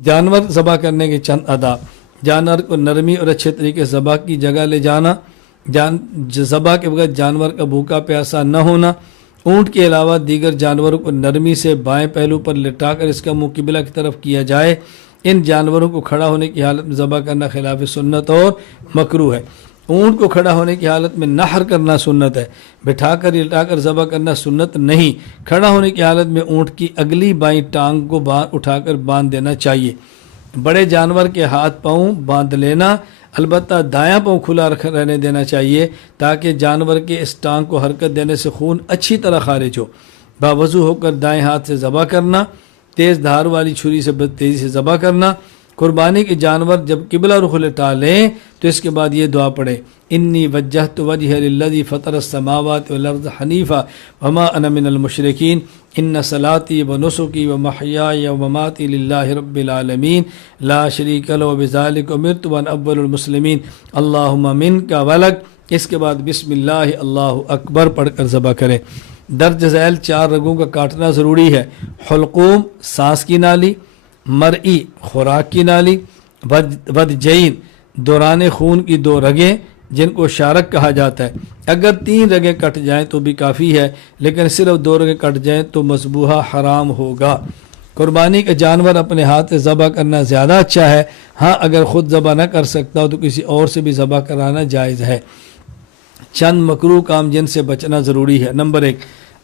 जानवर ज़बह करने के चंद आदाब। जानवर को नरमी और अच्छे तरीके से ज़बह की जगह ले जाना, ज़बह के बगैर जानवर का भूखा प्यासा न होना, ऊँट के अलावा दीगर जानवरों को नरमी से बाएं पहलू पर लिटाकर इसका मुँह किबला की तरफ किया जाए। इन जानवरों को खड़ा होने की हालत में ज़बह करना खिलाफ सुन्नत और मकरूह है। ऊँट को खड़ा होने की हालत में नहर करना सुन्नत है, बिठाकर लिटाकर ज़बह करना सुन्नत नहीं। खड़ा होने की हालत में ऊँट की अगली बाईं टांग को उठाकर बांध देना चाहिए। बड़े जानवर के हाथ पाँव बांध लेना, अलबत्ता दायां पाँव खुला रहने देना चाहिए ताकि जानवर के इस टांग को हरकत देने से खून अच्छी तरह खारिज हो। बावजू होकर दाएं हाथ से ज़बह करना, तेज़ धार वाली छुरी से तेज़ी से ज़बह करना। कुर्बानी के जानवर जब किबला रुख लिटा लें तो इसके बाद ये दुआ पढ़े, इन्नी वज्जहतु वजहिया लिल्लज़ी फ़तरस समावाति वल अर्ज़ हनीफ़ा वमा अना मिनल मुशरिकीन इन्न सलाती व नुसुकी व महयाय व ममाती लिल्लाहि रब्बिल आलमीन ला शरीका लहु व बिज़ालिका उमिरतु व अना अव्वलुल मुस्लिमीन अल्लाहुम्मा मिनका वलक। इसके बाद बिस्मिल्लाह अल्लाहु अकबर पढ़कर ज़बह करें। दर्ज झैल 4 रगों का काटना ज़रूरी है। हुल्कूम सांस की नाली, मरई खुराक की नाली, वदजैन दौरान खून की 2 रगें जिनको शारक कहा जाता है। अगर 3 रगें कट जाएं तो भी काफ़ी है, लेकिन सिर्फ 2 रगें कट जाएं तो मज़बूहा हराम होगा। कुर्बानी का जानवर अपने हाथ से ज़बह करना ज़्यादा अच्छा है। हाँ, अगर ख़ुद ज़बह न कर सकता हो तो किसी और से भी ज़बह कराना जायज़ है। चंद मकरूह काम जिनसे बचना ज़रूरी है। नंबर 1,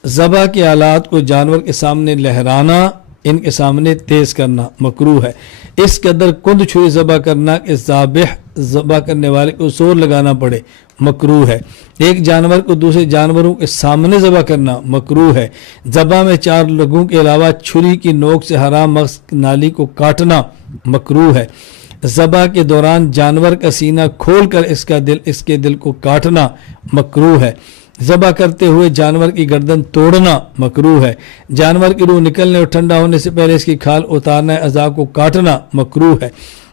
ज़बह के आलात को जानवर के सामने लहराना, इनके सामने तेज़ करना मकरूह है। इस कदर कुंद छुरी ज़बह करना कि ज़ाबिह ज़बह करने वाले को जोर लगाना पड़े मकरूह है। एक जानवर को दूसरे जानवरों के सामने ज़बह करना मकरूह है। ज़बह में 4 रगों के अलावा छुरी की नोक से हराम मग़ज़ नाली को काटना मकरूह है। ज़बह के दौरान जानवर का सीना खोलकर इसके दिल को काटना मकरूह है। ज़बह करते हुए जानवर की गर्दन तोड़ना मकरूह है। जानवर की रूह निकलने और ठंडा होने से पहले इसकी खाल उतारना, अज़ा को काटना मकरूह है।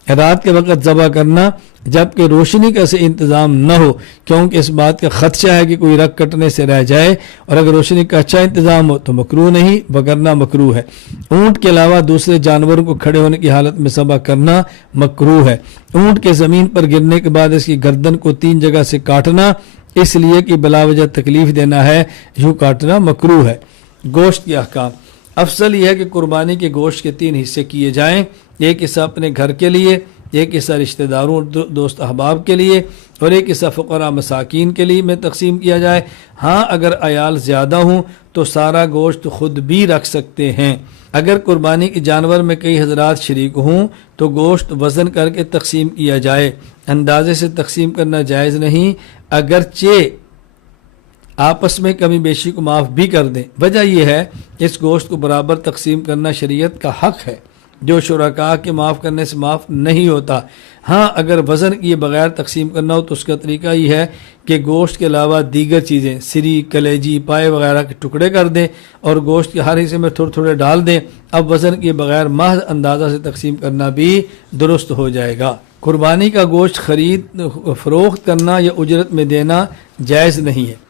रात के वक़्त ज़बह करना जबकि रोशनी का से इंतज़ाम न हो, क्योंकि इस बात का ख़दशा है कि कोई रग कटने से रह जाए, और अगर रोशनी का अच्छा इंतज़ाम हो तो मकरूह नहीं, वगरना मकरूह है। ऊँट के अलावा दूसरे जानवरों को खड़े होने की हालत में ज़बह करना मकरूह है। ऊँट के ज़मीन पर गिरने के बाद इसकी गर्दन को 3 जगह से काटना, इसलिए कि बिलावजह तकलीफ देना है, यूँ काटना मकरूह है। गोश्त के अहकाम। अफसल यह है कि कुर्बानी के गोश्त के 3 हिस्से किए जाएं। एक हिस्सा अपने घर के लिए, एक हिस्सा रिश्तेदारों और दोस्त अहबाब के लिए, और एक हिस्सा फ़ुक़रा मसाकीन के लिए में तकसीम किया जाए। हाँ, अगर अयाल ज़्यादा हों तो सारा गोश्त खुद भी रख सकते हैं। अगर कुर्बानी के जानवर में कई हज़रात शरीक हों तो गोश्त वज़न करके तकसीम किया जाए। अंदाजे से तकसीम करना जायज़ नहीं, अगरचे आपस में कमी बेशी को माफ़ भी कर दें। वजह यह है इस गोश्त को बराबर तकसीम करना शरीयत का हक़ है, जो शुरका के माफ़ करने से माफ़ नहीं होता। हाँ, अगर वज़न किए बगैर तकसीम करना हो तो उसका तरीका ही है कि गोश्त के अलावा दीगर चीज़ें, सिरी, कलेजी, पाए वगैरह के टुकड़े कर दें और गोश्त के हर हिस्से में थोड़े थोड़े डाल दें। अब वज़न किए बगैर महज अंदाज़ा से तकसीम करना भी दुरुस्त हो जाएगा। कुर्बानी का गोश्त ख़रीद फ़रोख्त करना या उजरत में देना जायज़ नहीं है।